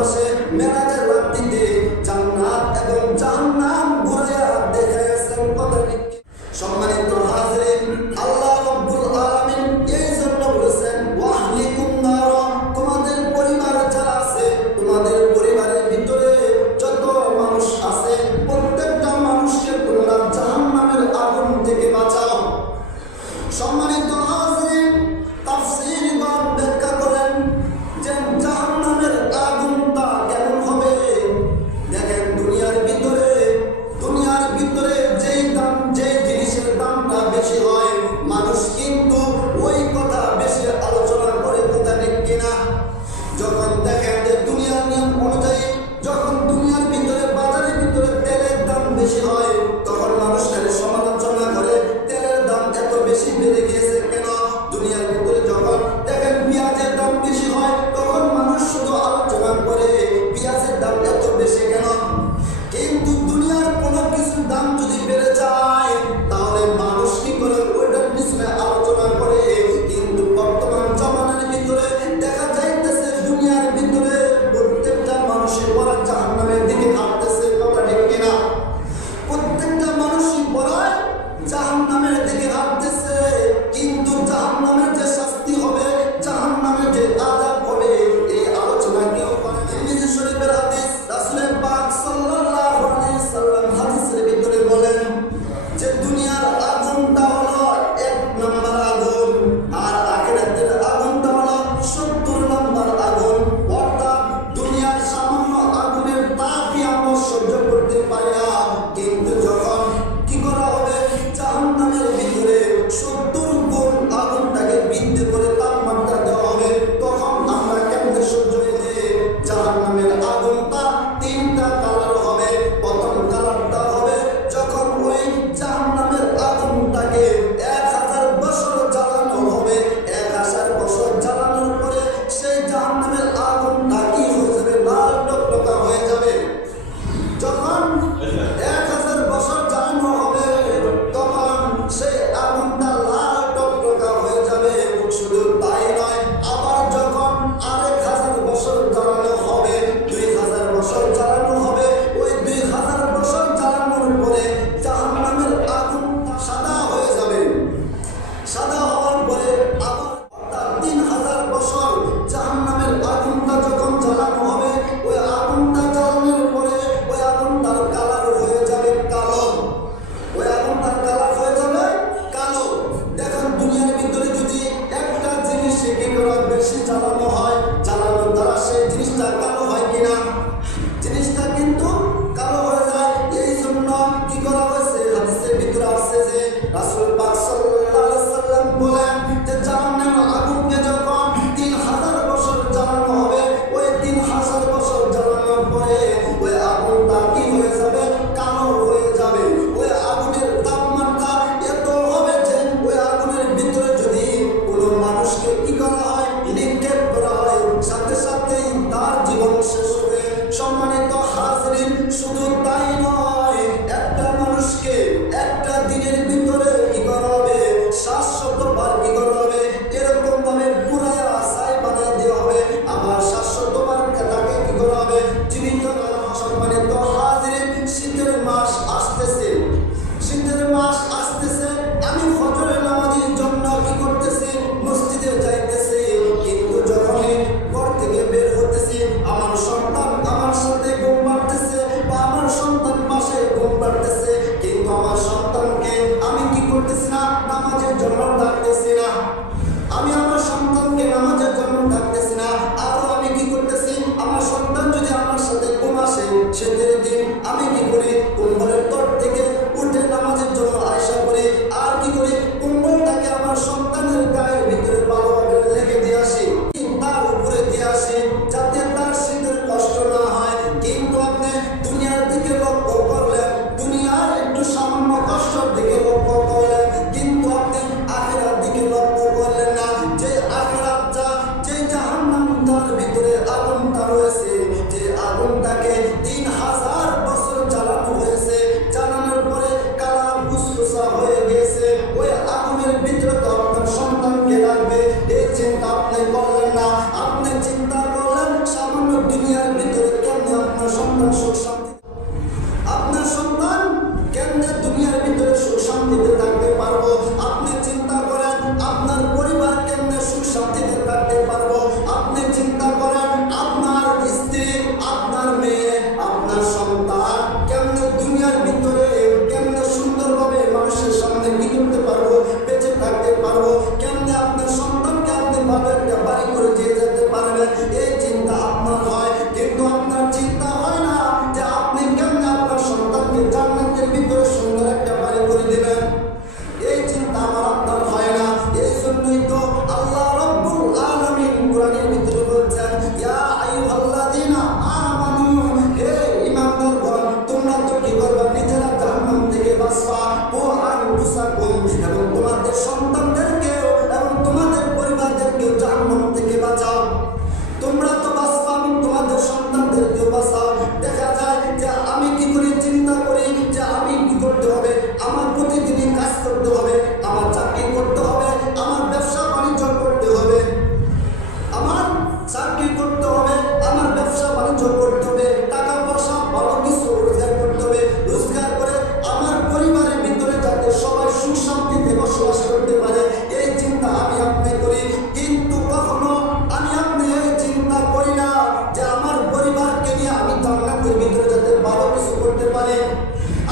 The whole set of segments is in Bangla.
মাসে মেরাজের রাত্রিতে জান্নাত এবং জাহান্নাম ঘুরাইয়া দেখাইছেন। কথা ঠিক। সম্মানিত হাজিরিন, আল্লাহ রাব্বুল আলামিন এই জন্য বলেছেন ওয়াহলিকুন নার, তোমাদের পরিবার যারা আছে, তোমাদের পরিবারের ভিতরে যত মানুষ আছে প্রত্যেকটা মানুষকে তোমরা জাহান্নামের আগুন থেকে বাঁচাও। সম্মানিত হাজিরিন, তাফসীরগণ ব্যাখ্যা করেন যে জাহান্নামের আগুনটা কেমন হবে। দেখেন দুনিয়ার ভিতরে যেই জিনিসের দামটা বেশি হয় মানুষ কিন্তু ওই কথা বেশি আলোচনা করে। কথা ঠিক কিনা? যখন দেখেন যে দুনিয়ার নিয়ম অনুযায়ী যখন দুনিয়ার ভিতরে বাজারের ভিতরে তেলের দাম বেশি হয় তখন মানুষ খালি সমালোচনা করে তেলের দাম এত বেশি বেড়ে গিয়েছে কেন। দুনিয়ার ভিতরে যখন দেখেন পেঁয়াজের দাম বেশি হয় তখন মানুষ শুধু আলোচনা করে পেঁয়াজের দাম এত বেশি কেন। কিন্তু দুনিয়ার কোনো কিছুর দাম যদি বেড়ে যায় তাহলে মানুষ কি করে ওইটার পিছনে আলোচনা করে। কিন্তু বর্তমান জমানার ভিতরে দেখা যাইতেছে দুনিয়ার ভিতরে প্রত্যেকটা মানুষের পড়া জাহান্নামের দিকে হাঁটতেছে। কথা ঠিক কিনা? প্রত্যেকটা মানুষই পড়ায় জাহান্নামের দিকে হাঁটতেছে। কিন্তু জাহান্নামের যে শাস্তি হবে, জাহান্নামের যে আযাব হবে, এই আলোচনা কেউ করে না। তিরমিজি শরীফের হাদিস, রাসূল পাক সাল্লাল্লাহু আলাইহি সাল্লাম হাদিসের ভিতরে বলেন যে দুনিয়ার আগুনটা হলো 1 নম্বর আগুন আর আখিরাতের আগুনটা হলো 70 নম্বর আগুন। অর্থাৎ দুনিয়ার সামান্য আগুনের তাপই আমরা সহ্য করতে পারি না, কিন্তু যখন কি করা হবে জাহান্নামের ভিতরে 70 গুণ আগুনটাকে বৃদ্ধি করে তাপমাত্রা দেওয়া হবে, তখন আমরা কেমনে সহ্য হয়ে জাহান্নামের আগুনটা 3টা কালার হবে। প্রথম কালারটা হবে যখন ওই জাহান্নামের আগুনটাকে 1000 বছর জ্বালানো হবে। 1000 বছর জ্বালানোর পরে সেই জাহান্নামের আগুনটা কি হয়ে যাবে? লাল টকটকা হয়ে যাবে। যখন 1000 বছর জ্বালানো হবে তখন সেই আগুনটা লাল টকটকা হয়ে যাবে। শুধু তাই নয়, আবার যখন 1000 বছর জ্বালানো হবে, 2000 বছর জ্বালানো হবে, ওই 2000 বছর জ্বালানোর পরে জাহান্নামের আগুনটা সাদা হয়ে যাবে। সাদা হওয়ার পরে আবার অর্থাৎ 3000 বছর জাহান্নামের আগুনটা যখন জ্বালানো হবে, ওই আগুনটা জ্বালানোর পরে ওই আগুনটার কালার হয়ে যাবে কালো। ওই আগুনটার কালার হয়ে যাবে কালো। দেখেন দুনিয়ার ভিতরে যদি একটা জিনিস কি করা বেশি জ্বালানো হয়, জ্বালানোর দ্বারা সেই জিনিসটা কালো হয় কিনা? জিনিসটা কিন্তু কালো হয়ে যায়। এই জন্য কি করা হয়েছে হাদিসের ভিতরে আসছে যে রাসূল পাক সাল্লাল্লাহু আলাইহি সাল্লাম বলেন যে জাহান্নামের আগুনকে যখন 3000 বছর জ্বালানো হবে, ওই 3000 বছর জ্বালানোর পরে ওই আগুনটা কি হয়ে যাবে? কালো হয়ে যাবে। ওই আগুনের তাপমাত্রা এত হবে যে ওই আগুনের ভিতরে যদি কোনো মানুষকে কি করা হয়, নিক্ষেপ করা হয়, সাথে সাথেই তার জীবন শেষ হবে। সম্মানিত হাজিরিন, শুধু তাই নয়, একটা মানুষকে একটা দিনের ভিতরে কি করা হবে? 700 বার কি করা হবে? এরকম ভাবে পুরায়া ছাই বানিয়ে দেওয়া হবে। আবার 700 বার তাকে কি করা হবে? জীবিত করা হবে। সম্মানিত হাজিরিন, শীতের মাস আসতেছে। শীতের মাস আসতেছে। আমি ফজরের নামাজের জন্য কি করতেছি? মসজিদে যাইতেছি। কিন্তু যখনই ঘর থেকে বের হতেছি আমার সন্তান আমার সাথে ঘুম পাড়তেছে বা আমার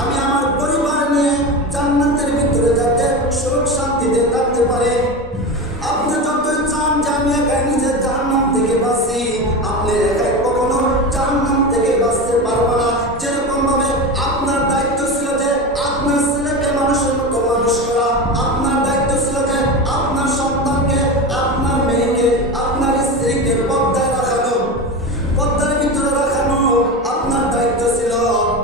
আমি আমার পরিবার নিয়ে জান্নাতের ভিতরে যাতে সুখ শান্তিতে থাকতে পারে। আপনি যতই চান যে আমি একাই নিজের জাহান্নাম থেকে বাঁচি, আপনি একাই কখনো জাহান্নাম থেকে বাঁচতে পারবো না। যেরকম ভাবে আপনার দায়িত্ব ছিল যে আপনার ছেলেকে মানুষের মতো মানুষ করা, আপনার দায়িত্ব ছিল যে আপনার সন্তানকে, আপনার মেয়েকে, আপনার স্ত্রীকে পর্দায় রাখানো, পর্দার ভিতরে রাখানো আপনার দায়িত্ব ছিল,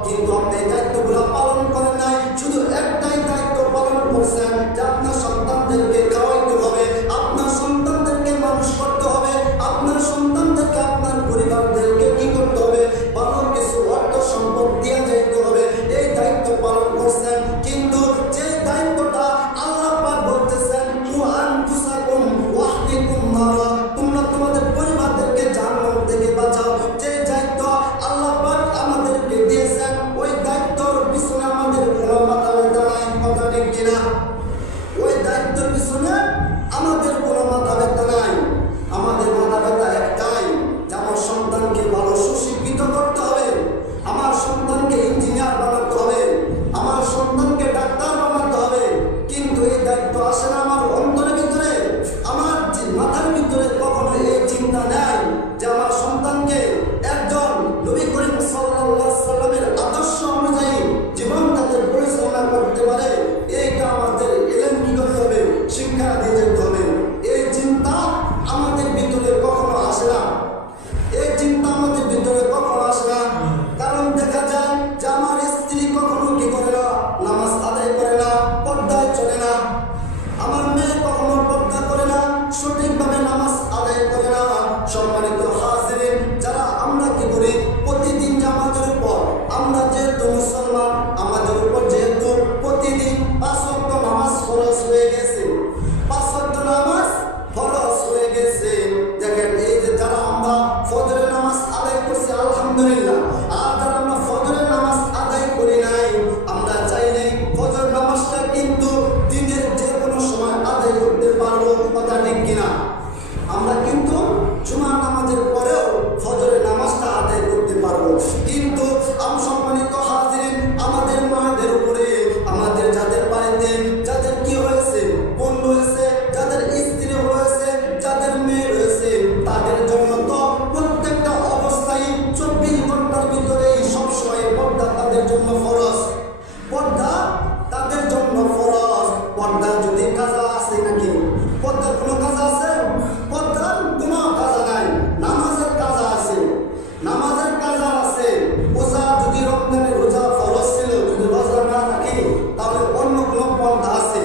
কিন্তু আপনি এই দায়িত্বগুলো পালন করেন নাই। শুধু একটাই দায়িত্ব পালন করছেন যে আপনার সন্তানদেরকে খাওয়াইতে হবে, আপনার সন্তানদেরকে মানুষ করতে হবে, আপনার সন্তানদেরকে, আপনার পরিবারদেরকে কি করতে হবে, ভালো কিছু অর্থ সম্পদ দিয়ে যাইতে হবে। এই দায়িত্ব পালন করছেন, কিন্তু যে দায়িত্বটা আল্লাহ পাক বলতেছেন ওয়া আনফুসাকুম ওয়া আহলিকুম নারা, তোমরা তোমাদের পরিবারদেরকে জাহান্নাম থেকে বাঁচাও। যে দায়িত্ব আল্লাহ পাক আমাদেরকে দিয়েছেন, ওই দায়িত্বর পিছনে আমাদের কোনো মাথা ব্যথা নাই। কথা ঠিক কিনা? ওই দায়িত্বের পিছনে আমাদের কোনো মাথা ব্যথা নাই। আমাদের মাথা ব্যথা একটাই যে আমার সন্তানকে ভালো সুশিক্ষিত করতে হবে, আমার সন্তানকে ইঞ্জিনিয়ার বানাতে হবে, আমার সন্তানকে ডাক্তার বানাতে হবে। কিন্তু এই দায়িত্ব আসে না আমার অন্তরের ভিতরে, আমার মাথার ভিতরে কখনো এই চিন্তা নেই যে আমার সন্তানকে একজন নবী করিম সাল্লাল্লাহু আলাইহি সাল্লামের আদর্শ অনুযায়ী জীবন তাদের পরিচালনা করতে পারে। এইটা আমাদের ইলম কি করতে হবে, শিক্ষা দিয়ে যেতে হবে। এই চিন্তা আমাদের ভিতরে কখনো আসে না, এই চিন্তা আমাদের ভিতরে কখনো আসে না। কারণ দেখা যায় যে আমার স্ত্রী কখনো কি করে না, নামাজ আদায় করে না, পর্দায় চলে না। আমার মেয়ে কখনো পর্দা করে না, সঠিকভাবে নামাজ আদায় করে না। সম্মানিত হাজিরিন, যারা আমরা কি করি প্রতিদিন জামাতের উপর, আমরা যেহেতু মুসলমান, আমাদের উপর যেহেতু প্রতিদিন 5 ওয়াক্ত নামাজ ফরজ হয়ে গেছে, 5 ওয়াক্ত নামাজ ফরজ হয়ে গেছে। দেখেন এই যে যারা আমরা ফজরের নামাজ আদায় করছি আলহামদুলিল্লাহ, আর যারা আমরা ফজরের নামাজ আদায় করি নাই, আমরা চাইলেই ফজর নামাজটা কিন্তু দিনের যে কোনো সময় আদায় করতে পারবো। কথা ঠিক কিনা? আমরা কিন্তু জুমার নামাজের পরেও ফজরের নামাজটা আদায় করতে পারবো। কিন্তু আমি সম্মানিত হাজিরিন, আমাদের মায়েদের উপরে, আমাদের যাদের বাড়িতে যাদের কি হয়েছে, বোন রয়েছে, যাদের স্ত্রী রয়েছে, যাদের মেয়ে রয়েছে, তাদের জন্য তো প্রত্যেকটা অবস্থায় 24 ঘন্টার ভিতরে সবসময় পর্দা তাদের জন্য ফরজ। পর্দা তাদের জন্য ফরজ। পর্দার যদি কাজা আছে নাকি? পর্দার কোনো কাজা আছে? পর্দার কোনো কাজা নাই। নামাজের কাজা আছে, নামাজের কাজা আছে। রোজা যদি রমজানের রোজা ফরজ ছিল, যদি রোজা না রাখি তাহলে অন্য কোনো পন্থা আছে,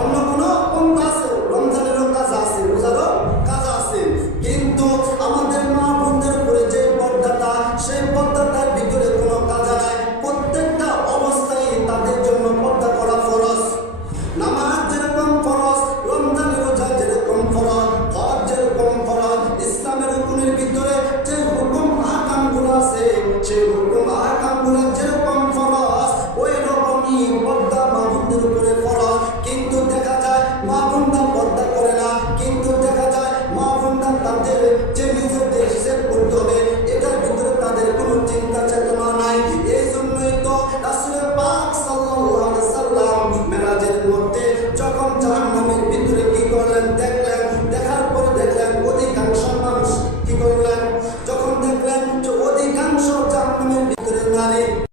অন্য কোনো পন্থা আছে। রমজানেরও কাজা আছে, রোজারও কাজা আছে। কিন্তু আমাদের মা বোনদের উপরে যে পর্দাটা, সেই পর্দাটার ভিতরে কোনো কাজা নাই। প্রত্যেকটা অবস্থায় তাদের জন্য পর্দা করা ফরজ। নামাজ যেরকম ফরজ, রমজানের রোজা যেরকম ফরজ, হজ যেরকম ফরজ, ইসলামের হুকুমের ভিতরে যে হুকুম আহকামগুলো আছে, সেই হুকুম আহকামগুলো যেরকম ফরজ, ওই রকমই